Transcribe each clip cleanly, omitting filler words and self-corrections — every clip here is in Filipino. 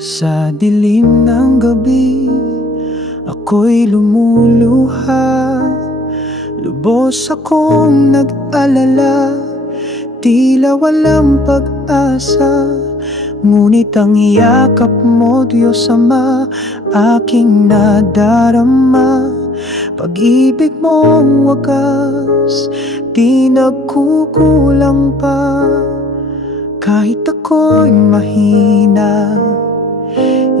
Sa dilim ng gabi, ako'y lumuluha. Lubos akong nag-alala, tila walang pag-asa. Ngunit ang yakap mo, Diyos Ama, aking nadarama. Pag-ibig mong wagas, di nagkukulang pa. Kahit ako'y mahina,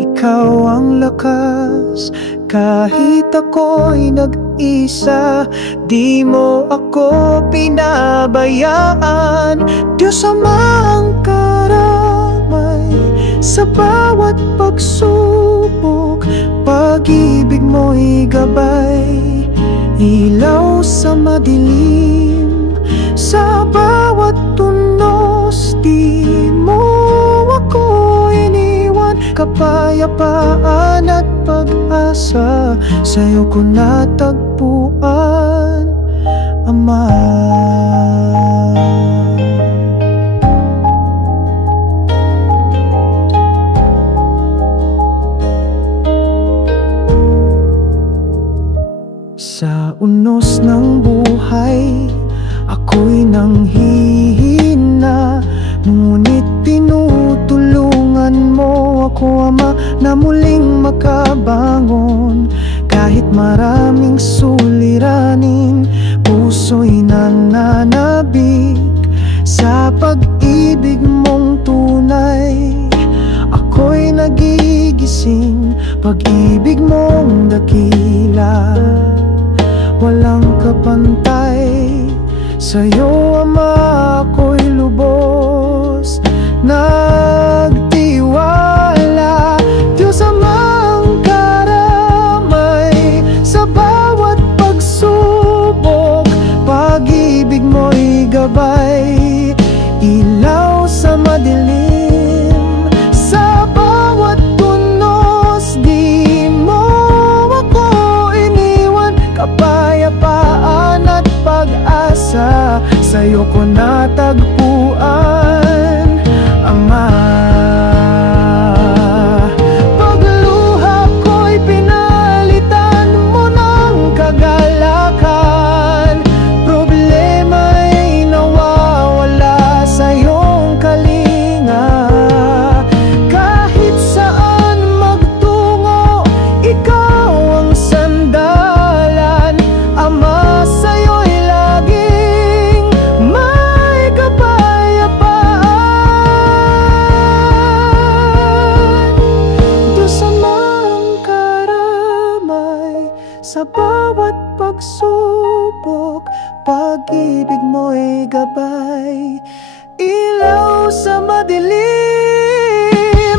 ikaw ang lakas. Kahit ako'y nag-isa, di mo ako pinabayaan. Diyos Ama ang karamay sa bawat pagsubok. Pag-ibig mo'y gabay, ilaw sa madilim. Sa bawat tunos, di mo ako iniwan. Kapayapaan at pag-asa, sa'yo ko natagpuan, Ama. Sa unos ng buhay, ako'y nanghihina. Ngunit tinutulungan mo ako, Ama, na muling makabangon. Kahit maraming suliranin, puso'y nananabik sa pag-ibig mong tunay. Ako'y nagigising, pag-ibig mong dakila, walang kapantay. Sa'yo, Ama, ako'y lubos nagtiwala. Diyos Ama ang karamay sa bawat pagsubok. Pag-ibig mo'y gabay, ilaw sa madilim. Sa bawat tunos, di mo ako iniwan. Kapayapaan at pag-asa, sa'yo ko natagpuan, Ama. Pagluha ko'y pinalitan mo ng kagalakan. Problema'y nawawala sa iyong kalinga. Kahit saan magtungo, ikaw ang sandalan, Ama. Sa'yo'y laging may kapayapaan. Diyos Ama ang karamay sa bawat pagsubok. Pag-ibig mo'y gabay, ilaw sa madilim.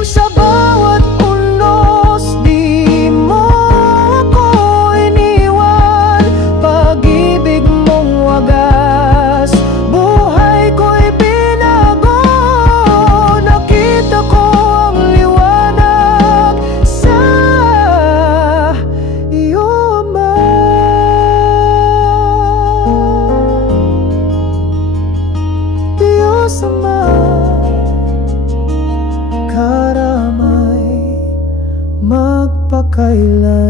Sa bawat unos, di mo ako iniwan. Pag-ibig mong wagas, buhay ko'y binago. Nakita ko ang liwanag sa iyo, Ama. Diyos Ama, karamay magpakailanman.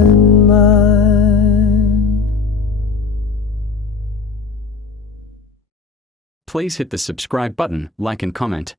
Please hit the subscribe button, like and comment.